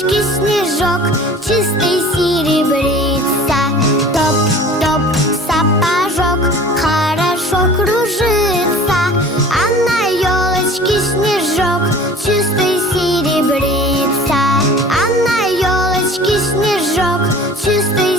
елочке снежок чистый серебрится. Топ-топ сапожок хорошо кружится, а на елочке снежок чистый серебрится. А на елочке снежок чистый